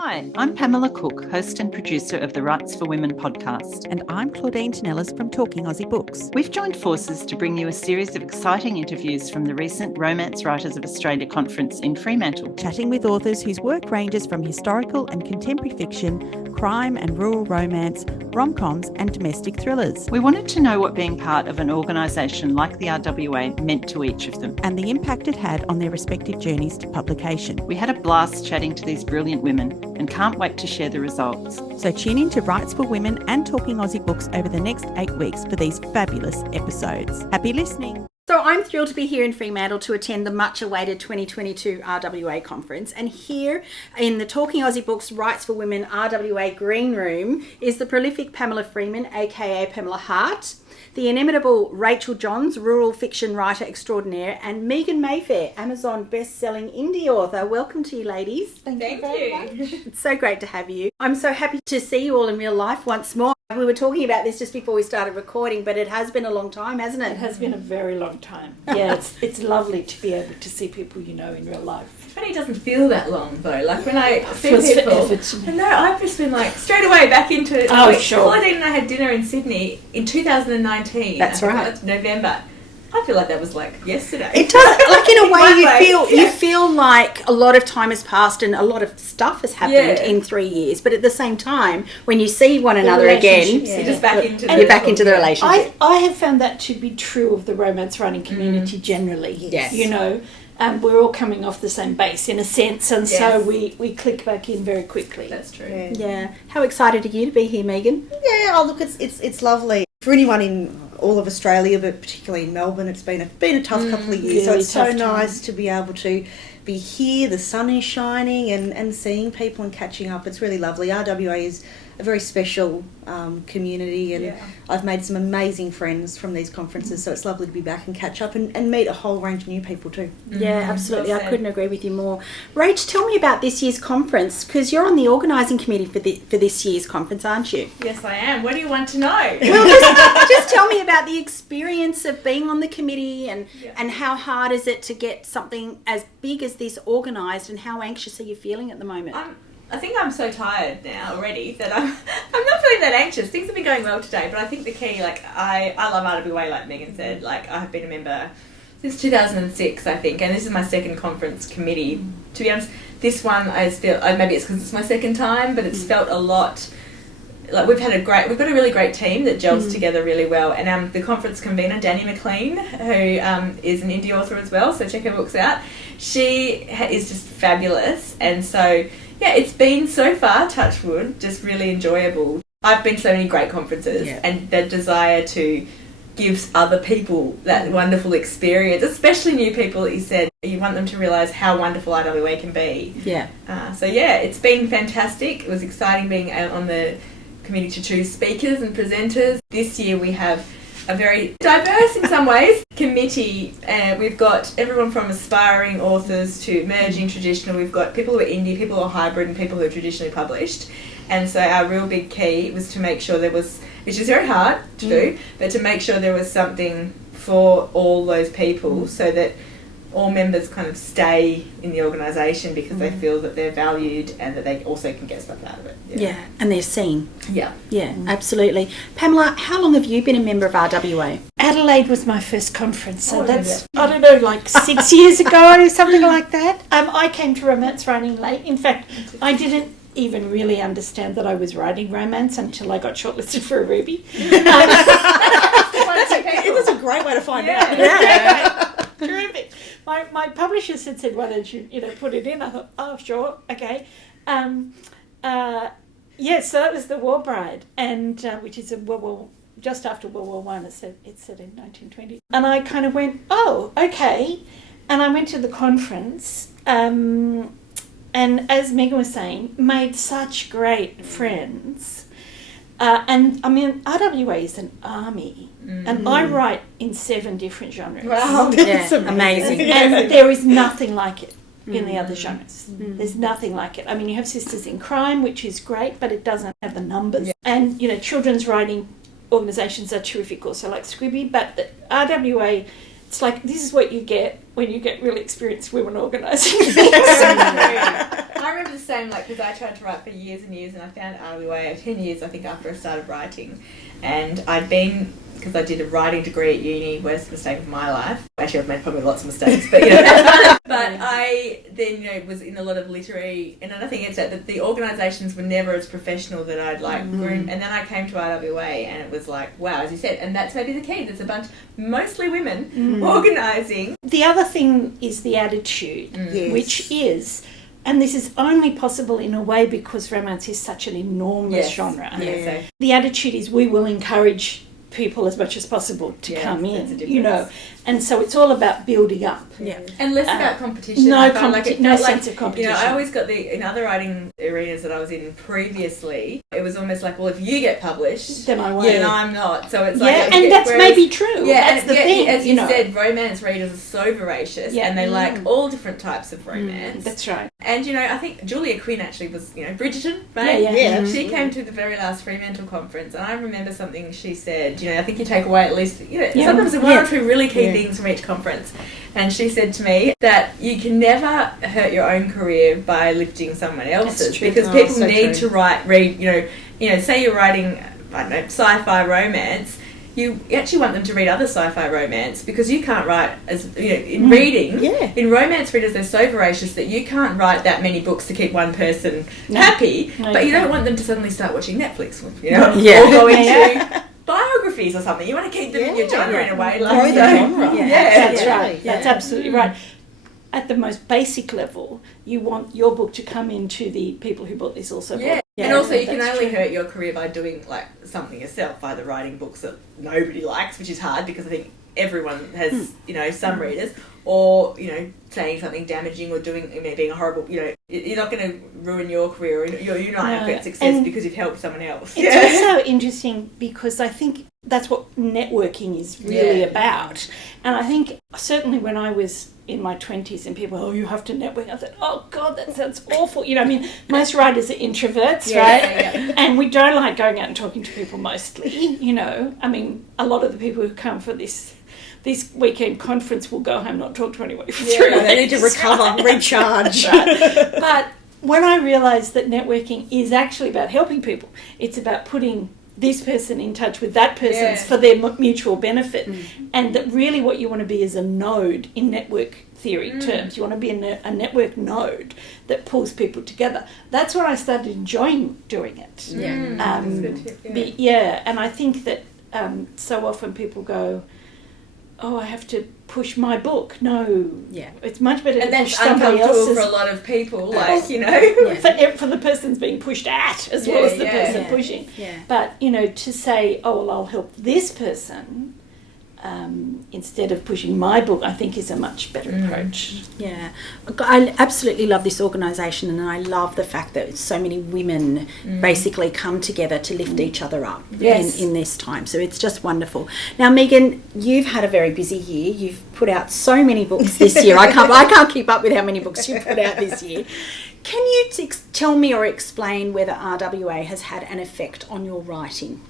Hi, I'm Pamela Cook, host and producer of the Writes4Women podcast. And I'm Claudine Tonellis from Talking Aussie Books. We've joined forces to bring you a series of exciting interviews from the recent Romance Writers of Australia conference in Fremantle. Chatting with authors whose work ranges from historical and contemporary fiction, crime and rural romance, rom-coms and domestic thrillers. We wanted to know what being part of an organisation like the RWA meant to each of them. And the impact it had on their respective journeys to publication. We had a blast chatting to these brilliant women and can't wait to share the results. So tune in to Writes4Women and Talking Aussie Books over the next 8 weeks for these fabulous episodes. Happy listening. So I'm thrilled to be here in Fremantle to attend the much-awaited 2022 RWA conference. And here in the Talking Aussie Books Writes4Women RWA Green Room is the prolific Pamela Freeman, aka Pamela Hart, the inimitable Rachael Johns, rural fiction writer extraordinaire, and Megan Mayfair, Amazon best-selling indie author. Welcome to you, ladies. Thank you very much. It's so great to have you. I'm so happy to see you all in real life once more. We were talking about this just before we started recording, but it has been a long time, hasn't it? It has been a very long time. Yeah, it's lovely to be able to see people you know in real life. It's funny, it doesn't feel that long though. Like when I see Feels people, forever to me. no, I've just been like straight away back into. Oh, sure. Claudine and I had dinner in Sydney in 2019. That's right. That's November. I feel like that was like yesterday. It does, like in a way, One way, you feel like a lot of time has passed and a lot of stuff has happened in 3 years. But at the same time, when you see one another again, You're just back into you're back into the relationship. I have found that to be true of the romance writing community generally. Yes. You know, we're all coming off the same base in a sense, and so Yes. we click back in very quickly. That's true. Yeah. How excited are you to be here, Megan? Yeah, oh look, it's lovely. For anyone in all of Australia, but particularly in Melbourne, it's been a tough couple of years. So really it's so tough time. nice to be able to be here, the sun is shining, and seeing people and catching up. It's really lovely. RWA is a very special community, and I've made some amazing friends from these conferences, so it's lovely to be back and catch up and meet a whole range of new people too. Yeah, absolutely. well I said. couldn't agree with you more. Rach, tell me about this year's conference, because you're on the organising committee for this year's conference, aren't you? Yes, I am. What do you want to know? Well, just tell me about the experience of being on the committee and how hard is it to get something as big as this organised, and how anxious are you feeling at the moment? I think I'm so tired now already that I'm not feeling that anxious. Things have been going well today, but I think the key, like, I love RWA, like Megan said. Like, I have been a member since 2006, I think, and this is my second conference committee. To be honest, this one I feel, maybe it's because it's my second time, but it's felt a lot like we've got a really great team that gels together really well. And the conference convener, Danny McLean, who is an indie author as well, so check her books out. She is just fabulous, and so yeah, it's been so far, touch wood, just really enjoyable. I've been to so many great conferences, and the desire to give other people that wonderful experience, especially new people that you said, you want them to realise how wonderful RWA can be. Yeah. So yeah, it's been fantastic. It was exciting being on the committee to choose speakers and presenters. This year we have a very diverse, in some ways, committee. We've got everyone from aspiring authors to emerging traditional. We've got people who are indie, people who are hybrid, and people who are traditionally published. And so our real big key was to make sure there was, which is very hard to do, but to make sure there was something for all those people so that all members kind of stay in the organisation because they feel that they're valued and that they also can get stuff out of it. Yeah, and they're seen. Yeah. Yeah, absolutely. Pamela, how long have you been a member of RWA? Adelaide was my first conference, so Oh, that's, I don't know, like 6 years ago or something like that. I came to romance writing late. In fact, I didn't even really understand that I was writing romance until I got shortlisted for a Ruby. It was a great way to find out. Yeah. Terrific. My publishers had said, why don't you put it in? I thought, oh, sure, okay. So that was The War Bride, and which is just after World War One. It's set in 1920. And I kind of went, oh, okay. And I went to the conference, and as Megan was saying, made such great friends. And I mean, RWA is an army, and I write in 7 different genres. Wow, that's amazing. And there is nothing like it in the other genres. There's nothing like it. I mean, you have Sisters in Crime, which is great, but it doesn't have the numbers. Yeah. And, children's writing organisations are terrific also, like Squibby, but the RWA, it's like, this is what you get when you get really experienced women organising things. I remember the same, like, because I tried to write for years and years, and I found RWA 10 years, I think, after I started writing. And I'd been, because I did a writing degree at uni, worst mistake of my life. Actually, I've made probably lots of mistakes, but, you know. But I then, you know, was in a lot of literary, and another thing is that the organisations were never as professional that I'd like groomed. And then I came to RWA, and it was like, wow, as you said, and that's maybe the key. There's a bunch, mostly women, organising. The other thing is the attitude, which is, and this is only possible in a way because romance is such an enormous genre. Yeah. The attitude is we will encourage people as much as possible to come in, you know, and so it's all about building up. And less about competition. No sense of competition. You know, I always got in other writing arenas that I was in previously, it was almost like, well, if you get published, then I won't. Then I'm not. So it's like, and that's maybe true. Yeah, that's the thing. As you said, romance readers are so voracious, and they like all different types of romance. That's right. And you know, I think Julia Quinn actually was, you know, Bridgerton, right? She came to the very last Fremantle conference, and I remember something she said. You know, I think you take away at least, you know, sometimes one or two really key things from each conference. And she said to me that you can never hurt your own career by lifting someone else's, because people need to read, you know, say you're writing, I don't know, sci-fi romance, you actually want them to read other sci-fi romance, because you can't write, as you know, in reading, in romance readers, they're so voracious that you can't write that many books to keep one person happy, but you don't want them to suddenly start watching Netflix, you know, or go into biographies or something. You want to keep them in your genre in a way. Like genre. That's right. That's absolutely right. At the most basic level, you want your book to come into the people who bought this also bought. And also you can only hurt your career by doing like something yourself, either writing books that nobody likes, which is hard because I think everyone has, you know, some readers, or, you know, saying something damaging or doing, you know, being a horrible, you know, you're not going to ruin your career, or you're not going to get success because you've helped someone else. It's also interesting because I think that's what networking is really about. And I think certainly when I was in my 20s and people, you have to network, I thought, oh God, that sounds awful. You know, I mean, most writers are introverts, right? And we don't like going out and talking to people mostly, you know. I mean, a lot of the people who come for this weekend conference will go home, not talk to anyone for 3 weeks. They need to recover, recharge. But when I realised that networking is actually about helping people, it's about putting this person in touch with that person for their mutual benefit, and that really what you want to be is a node in network theory terms. You want to be a network node that pulls people together. That's when I started enjoying doing it. And I think that so often people go, I have to push my book. No. It's much better to push somebody else's. And that's uncomfortable for a lot of people, like, you know. For the person's being pushed at as well as the person pushing. But, you know, to say, I'll help this person instead of pushing my book, I think is a much better approach. Yeah. I absolutely love this organisation, and I love the fact that so many women basically come together to lift each other up in this time. So it's just wonderful. Now, Megan, you've had a very busy year. You've put out so many books this year. I can't keep up with how many books you've put out this year. Can you tell me or explain whether RWA has had an effect on your writing?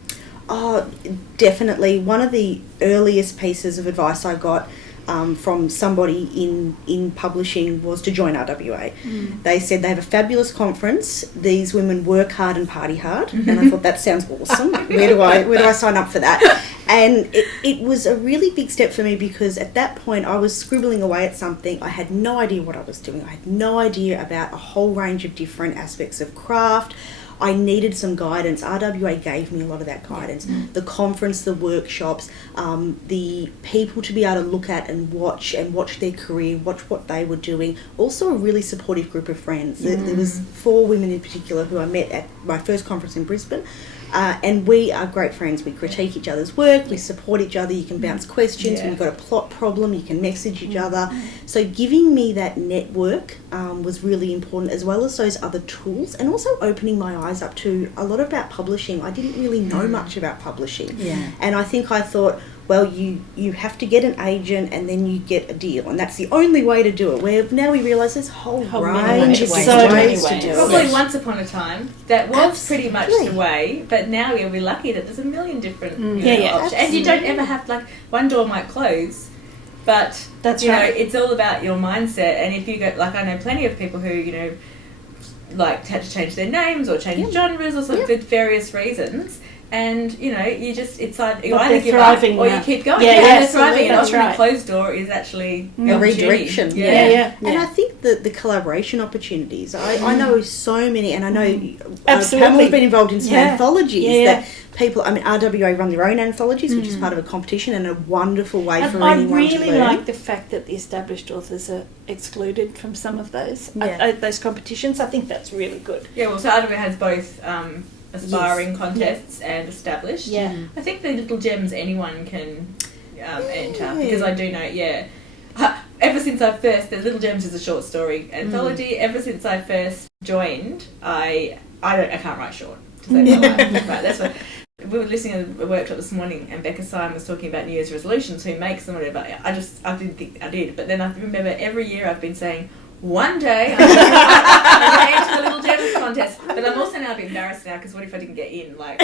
Oh, definitely. One of the earliest pieces of advice I got from somebody in publishing was to join RWA. They said they have a fabulous conference. These women work hard and party hard, and I thought that sounds awesome. Where do I sign up for that? And it was a really big step for me, because at that point I was scribbling away at something. I had no idea what I was doing. I had no idea about a whole range of different aspects of craft. I needed some guidance. RWA gave me a lot of that guidance. The conference, the workshops, the people to be able to look at and watch their career, watch what they were doing. Also a really supportive group of friends. There was 4 women in particular who I met at my first conference in Brisbane. And we are great friends. We critique each other's work, we support each other, you can bounce questions. When you've got a plot problem, you can message each other. So giving me that network was really important, as well as those other tools, and also opening my eyes up to a lot about publishing. I didn't really know much about publishing. And I think I thought, well, you have to get an agent and then you get a deal, and that's the only way to do it. Where now we realise there's a whole range of ways to do it. Probably once upon a time that was pretty much the way, but now you'll be lucky that there's a million different options, and you don't ever have, like, one door might close, but that's you know, it's all about your mindset. And if you go, like, I know plenty of people who, you know, like had to change their names or change genres or something for various reasons. And you know, it's like you either give up or you keep going. And it's thriving. And often a closed door is actually a redirection. Yeah. And I think that the collaboration opportunities, I know so many, and I know absolutely Pamela's been involved in some anthologies that people. I mean, RWA run their own anthologies, which is part of a competition and a wonderful way for anyone to learn. I really like the fact that the established authors are excluded from some of those competitions. I think that's really good. Yeah, well, so RWA has both aspiring contests and established. Yeah. I think the little gems anyone can enter, because I do know, ever since I first, the Little Gems is a short story anthology. Ever since I first joined, I can't write short. To save my life. Right, that's what. We were listening to a workshop this morning, and Becca Syme was talking about New Year's resolutions, who makes them, whatever. I didn't think I did, but then I remember every year I've been saying, one day I'm going to enter the Little Gems contest. But I'm also now a bit embarrassed now, because what if I didn't get in? Like,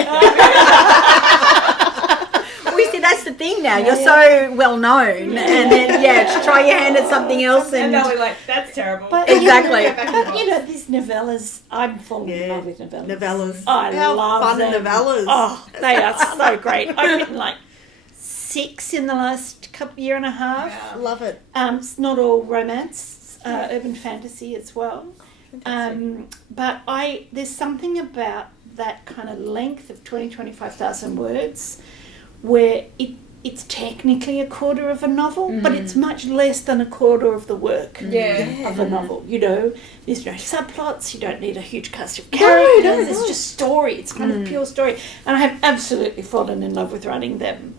we see that's the thing now. You're so well known, and then try your hand at something else, and they'll be like, "That's terrible." But, exactly. But you know, these novellas, I'm falling in love with novellas. Novellas. I love fun them. Novellas. Oh, they are so great. I've written like 6 in the last year and a half. Yeah, love it. It's not all romance, urban fantasy as well. But there's something about that kind of length of 25,000 words where it's technically a quarter of a novel, but it's much less than a quarter of the work of a novel. You know, there's no subplots, you don't need a huge cast of characters, it's just story, it's kind of pure story. And I have absolutely fallen in love with writing them.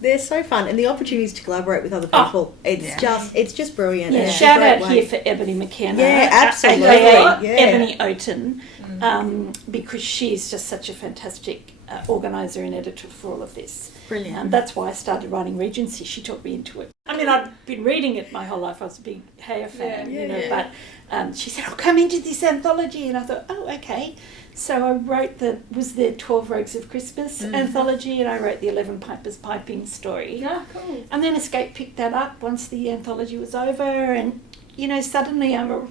They're so fun, and the opportunities to collaborate with other people, it's just brilliant. Yeah, shout out here for Ebony McKenna. Yeah, absolutely. Ebony Oaten, because she's just such a fantastic organiser and editor for all of this. Brilliant. That's why I started writing Regency. She took me into it. I mean, I'd been reading it my whole life. I was a big Haya fan, but she said, "Oh, come into this anthology," and I thought, "Oh, okay." So I wrote the 12 Rogues of Christmas anthology, and I wrote the 11 Pipers Piping story. Yeah, cool. And then Escape picked that up once the anthology was over, and you know, suddenly I'm a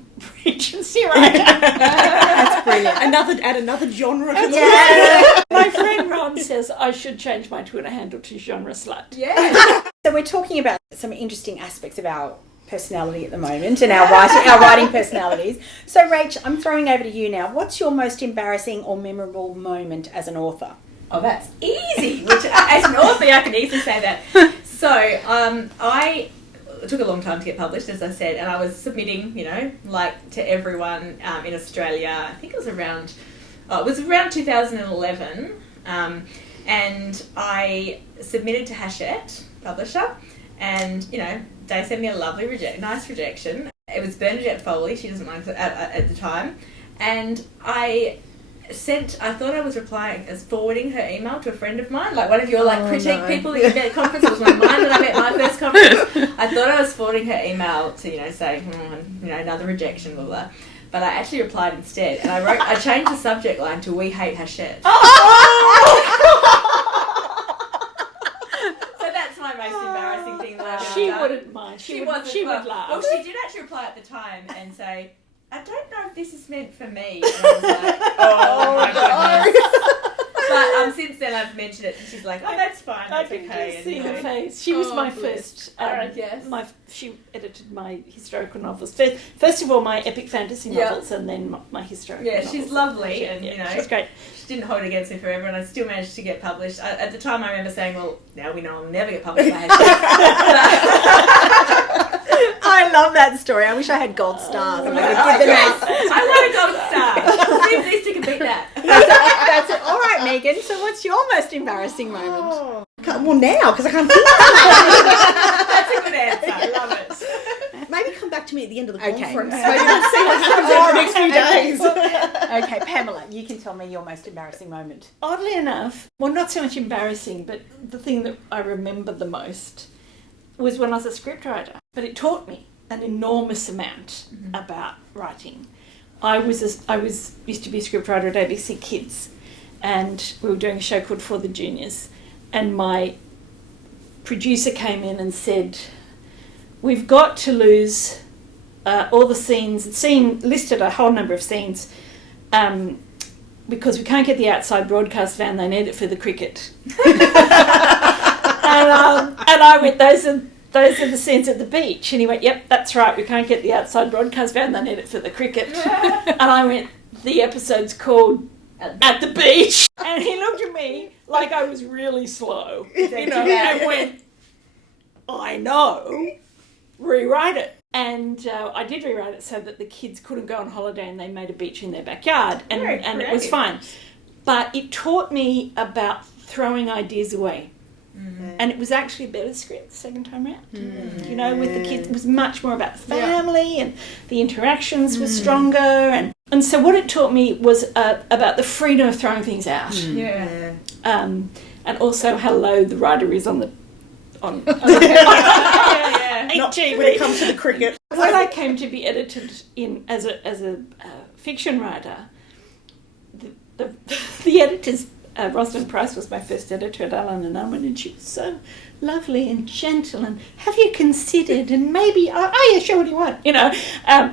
Regency writer. That's brilliant. Add another genre. My friend Ron says I should change my Twitter handle to genre slut. Yeah. So we're talking about some interesting aspects of our personality at the moment and our writing personalities. So Rach, I'm throwing over to you now. What's your most embarrassing or memorable moment as an author? Oh, that's easy. Which, as an author, I can easily say that. So, it took a long time to get published, as I said, and I was submitting, you know, like to everyone in Australia. I think it was around 2011, and I submitted to Hachette, publisher, and you know they sent me a lovely nice rejection. It was Bernadette Foley. She doesn't mind at the time, and I thought I was forwarding her email to a friend of mine, like one of your critique people that you met at conference. It was mine when I met my first conference. I thought I was forwarding her email to, say, another rejection, blah, blah. But I actually replied instead, and I changed the subject line to "We hate Hachette." So that's my most embarrassing thing that I've ever She done. wouldn't mind. She would laugh. Well, she did actually reply at the time and say, "I don't know if this is meant for me." And I was like, "Oh my goodness." But since then I've mentioned it, and she's like, "Oh, that's fine. I That's can okay." just see her face. She was my first. Yes. She edited my historical novels. First of all, my epic fantasy novels, and then my historical. Yeah, novels. she's lovely, and she's great. She didn't hold it against me forever, and I still managed to get published. At the time, I remember saying, "Well, now we know I'll never get published by I love that story. I wish I had gold stars. I want a gold star. See if these two can beat that. That's it. All right, Megan. So, what's your most embarrassing moment? Well, now, because I can't think That's a good answer. I love it. Maybe come back to me at the end of the Okay. conference. Maybe we'll see what happens over the next few days. Okay, Pamela, you can tell me your most embarrassing moment. Oddly enough, well, not so much embarrassing, but the thing that I remember the most was when I was a scriptwriter. But it taught me an enormous amount about writing. I used to be a scriptwriter at ABC Kids, and we were doing a show called For the Juniors, and my producer came in and said, "We've got to lose all the scenes." The scene listed a whole number of scenes because we can't get the outside broadcast van, they need it for the cricket. And I went, those are the scenes at the beach. And he went, yep, that's right, we can't get the outside broadcast van, they need it for the cricket. And I went, the episode's called At the Beach. And he looked at me like I was really slow, and went, I know, rewrite it. And I did rewrite it so that the kids couldn't go on holiday and they made a beach in their backyard. And it was fine. But it taught me about throwing ideas away. Mm. And it was actually a better script the second time around. Mm. With the kids, it was much more about the family and the interactions were stronger. And so what it taught me was about the freedom of throwing things out. And also how low the writer is on not when it comes to the cricket. When I came to be edited in as a fiction writer, the editors, Rosalind Price was my first editor at Allen and Unwin, and she was so lovely and gentle and have you considered and maybe yeah, sure, what do you want,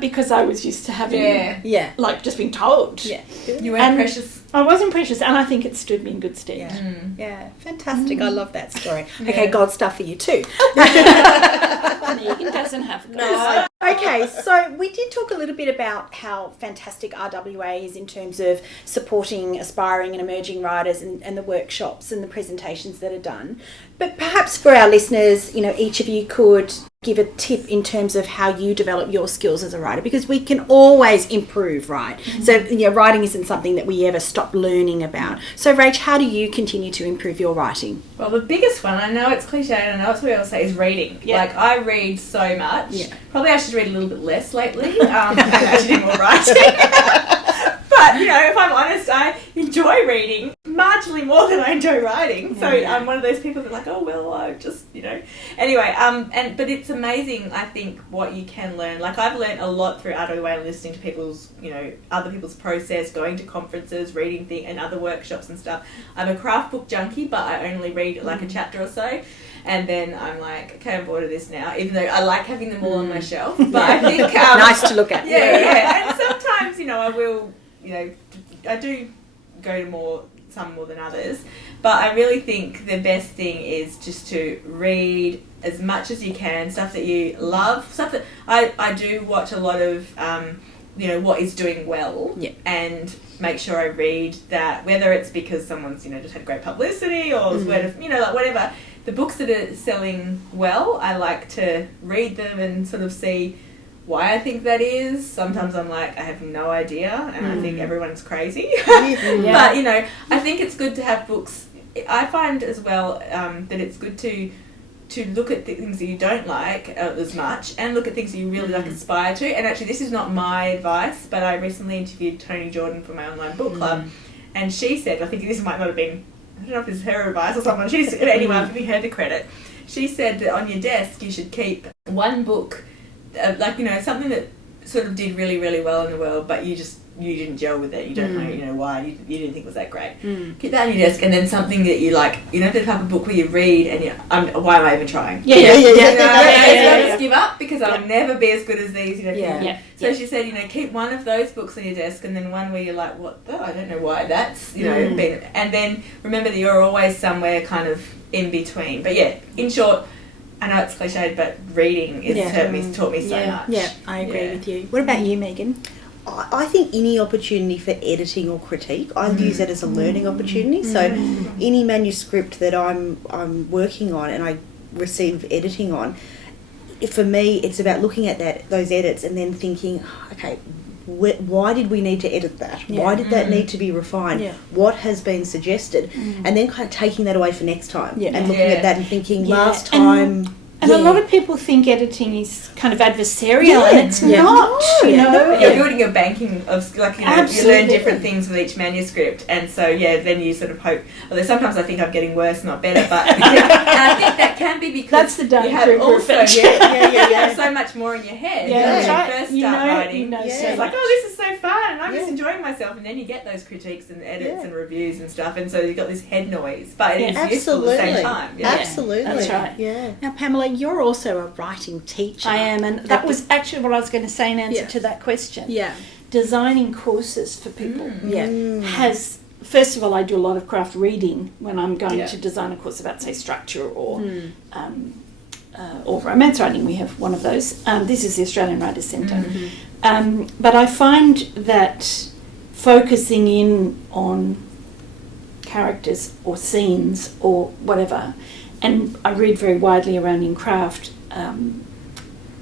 because I was used to having like just being told. You weren't precious. I wasn't precious, and I think it stood me in good stead. Fantastic. I love that story. Okay, God stuff for you too. Megan doesn't have no. Okay, so we did talk a little bit about how fantastic RWA is in terms of supporting aspiring and emerging writers and the workshops and the presentations that are done. But perhaps for our listeners, each of you could give a tip in terms of how you develop your skills as a writer, because we can always improve, right? Mm-hmm. So, writing isn't something that we ever stop learning about. So, Rach, how do you continue to improve your writing? Well, the biggest one, I know it's cliche and I know it's what we all say, is reading. Yeah. Like, I read so much. Yeah. Probably I should read a little bit less lately. I should do more writing. But, if I'm honest, I enjoy reading marginally more than I enjoy writing. So I'm one of those people that are like, oh, well, I just, Anyway, but it's amazing, I think, what you can learn. Like, I've learned a lot through RWA and listening to people's, other people's process, going to conferences, reading things and other workshops and stuff. I'm a craft book junkie, but I only read like a chapter or so. And then I'm like, okay, I'm bored of this now, even though I like having them all on my shelf. But I think... nice to look at. Yeah. And sometimes, I will... I do go to some more than others, but I really think the best thing is just to read as much as you can, stuff that you love, stuff that I do watch a lot of, what is doing well, and make sure I read that, whether it's because someone's, just had great publicity or word of, like whatever. The books that are selling well, I like to read them and sort of see why I think that is. Sometimes I'm like, I have no idea, and I think everyone's crazy. But, I think it's good to have books. I find as well that it's good to look at things that you don't like as much and look at things that you really aspire to. And actually, this is not my advice, but I recently interviewed Toni Jordan for my online book club, and she said, I think this might not have been, I don't know if this is her advice or someone, anyway, I'm giving her the credit. She said that on your desk you should keep one book, something that sort of did really, really well in the world, but you didn't gel with it. You don't know, why. You didn't think it was that great. Keep that on your desk, and then something that you like, the type of book where you read and why am I even trying? Just give up, because I'll never be as good as these. So she said, keep one of those books on your desk, and then one where you're like, what the? I don't know why that's been. And then remember that you're always somewhere kind of in between. But in short, I know it's cliched, but reading has taught me so much. Yeah, I agree with you. What about you, Megan? I think any opportunity for editing or critique, I use it as a learning opportunity. So any manuscript that I'm working on and I receive editing on, for me it's about looking at those edits and then thinking, okay, why did we need to edit that? Why did that need to be refined? What has been suggested? And then kind of taking that away for next time and looking at that and thinking, last time... And a lot of people think editing is kind of adversarial, and it's not. You're building your banking of, you learn different things with each manuscript, and so then you sort of hope. Although sometimes I think I'm getting worse, not better, but and I think that can be because that's the you have also you have so much more in your head. When you first start writing, it's like, oh, this is so fun, and I'm just enjoying myself, and then you get those critiques and edits and reviews and stuff, and so you've got this head noise, but it is useful at the same time. Absolutely, that's right. Yeah. Now, Pamela, you're also a writing teacher. I am, and that was actually what I was going to say in answer to that question. Yeah. designing courses for people Yeah. First of all, I do a lot of craft reading when I'm going to design a course about, say, structure or romance writing. We have one of those. This is the Australian Writers Centre. But I find that focusing in on characters or scenes or whatever, and I read very widely around in craft, and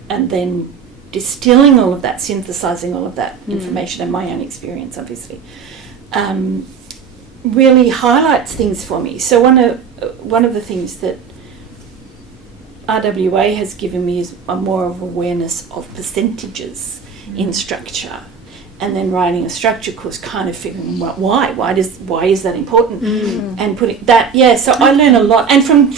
then distilling all of that, synthesising all of that information and my own experience, obviously, really highlights things for me. So one of the things that RWA has given me is a more of awareness of percentages in structure, and then writing a structure course, kind of figuring out why is that important, and putting that so I learn a lot, and from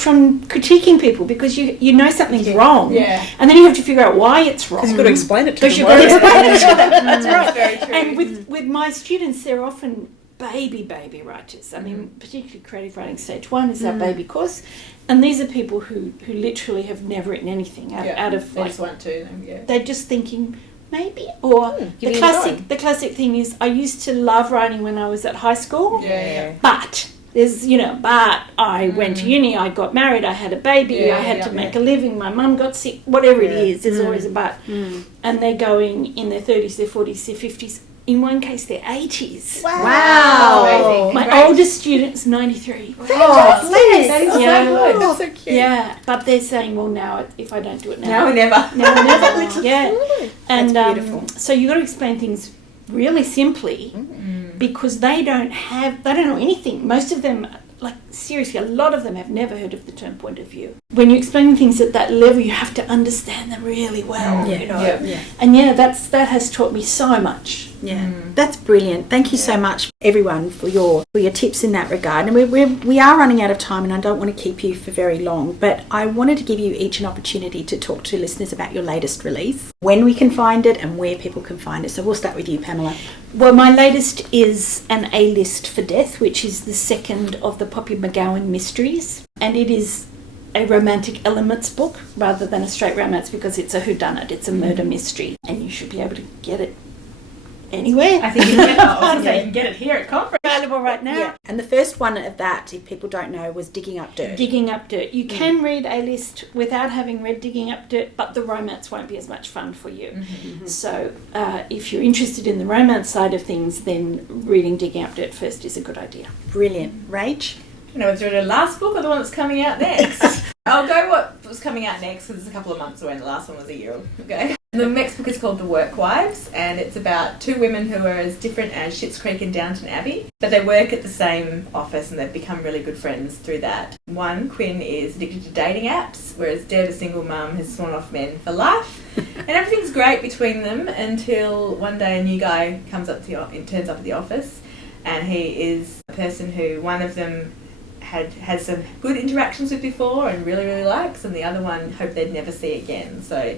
critiquing people, because you know something's wrong, and then you have to figure out why it's wrong. Because you've got to explain it to them. That's right. Very true. And with my students, they're often baby writers. I mean, particularly creative writing stage 1 is our baby course, and these are people who literally have never written anything out of they just want to. They're just thinking maybe, or the classic thing is, I used to love writing when I was at high school, but there's but I went to uni, I got married, I had a baby, I had to make a living, my mum got sick, whatever it is, there's always a but. And they're going in their 30s, their 40s, their 50s, in one case their 80s. Wow. My oldest student's 93. Oh, That is so good. That's so cute. Yeah, but they're saying, well, now if I don't do it now, Now or never. And That's beautiful. So you've got to explain things really simply, because they don't know anything. Most of them, like seriously, a lot of them have never heard of the term point of view. When you're explaining things at that level, you have to understand them really well. And that has taught me so much. That's brilliant. Thank you so much, everyone, for your tips in that regard. And we are running out of time, and I don't want to keep you for very long, but I wanted to give you each an opportunity to talk to listeners about your latest release, when we can find it and where people can find it. So we'll start with you, Pamela. Well, my latest is An A-List for Death, which is the second of the Poppy McGowan mysteries, and it is a romantic elements book rather than a straight romance, because it's a whodunit, it's a murder mystery, and you should be able to get it anywhere. I think you can get it here at conference. Available right now. Yeah. And the first one of that, if people don't know, was Digging Up Dirt. Digging Up Dirt. You can read A-List without having read Digging Up Dirt, but the romance won't be as much fun for you. So if you're interested in the romance side of things, then reading Digging Up Dirt first is a good idea. Brilliant. Rach? I don't know whether it's the last book or the one that's coming out next. I'll go what was coming out next, because it's a couple of months away and the last one was a year ago. The next book is called The Work Wives, and it's about two women who are as different as Schitt's Creek and Downton Abbey, but they work at the same office and they've become really good friends through that. One, Quinn, is addicted to dating apps, whereas Deb, a single mum, has sworn off men for life. And everything's great between them until one day a new guy turns up at the office, and he is a person who one of them had some good interactions with before and really, really likes, and the other one hoped they'd never see again. So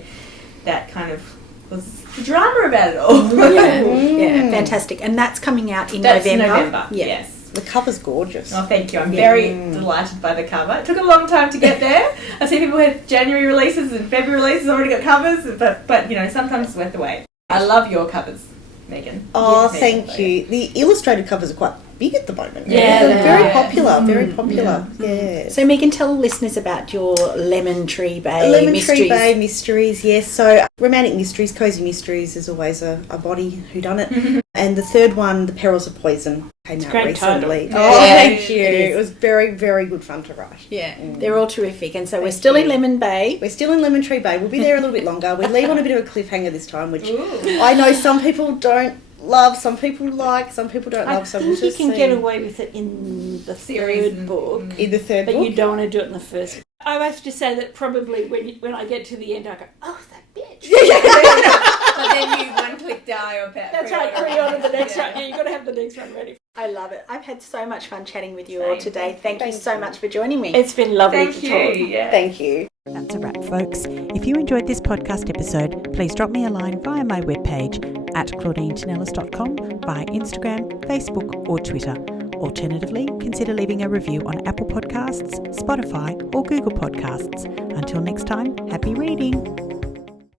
that kind of was the drama about it all. Fantastic. And that's coming out in November. Yes. The cover's gorgeous. Oh, thank you. I'm very delighted by the cover. It took a long time to get there. I see people have January releases and February releases already got covers, but sometimes it's worth the wait. I love your covers, Megan. Oh, thank you. The illustrated covers are quite big at the moment. Yeah, they're very popular. Very popular. Yeah. So Megan, tell listeners about your Lemon Tree Bay Lemon mysteries. Tree Bay mysteries, yes. So romantic mysteries, cosy mysteries is always a body whodunit. And the third one, The Perils of Poison, came out recently. Title. Oh, thank you. It was very, very good fun to write. Yeah, they're all terrific. And so we're still in Lemon Bay. We're still in Lemon Tree Bay. We'll be there a little bit longer. We leave on a bit of a cliffhanger this time, which I know some people don't love, some people like, some people don't love. So I think you can get away with it in the third book. In the third book? But you don't want to do it in the first. I have to say that probably when I get to the end, I go, oh, that bitch. But then you one-click die or That's right, pre-order the next one. Yeah, you've got to have the next one ready. I love it. I've had so much fun chatting with you all today. Thank you so much for joining me. It's been lovely to talk. Yeah. Thank you. That's a wrap, folks. If you enjoyed this podcast episode, please drop me a line via my webpage at claudinetinellis.com, via Instagram, Facebook or Twitter. Alternatively, consider leaving a review on Apple Podcasts, Spotify or Google Podcasts. Until next time, happy reading.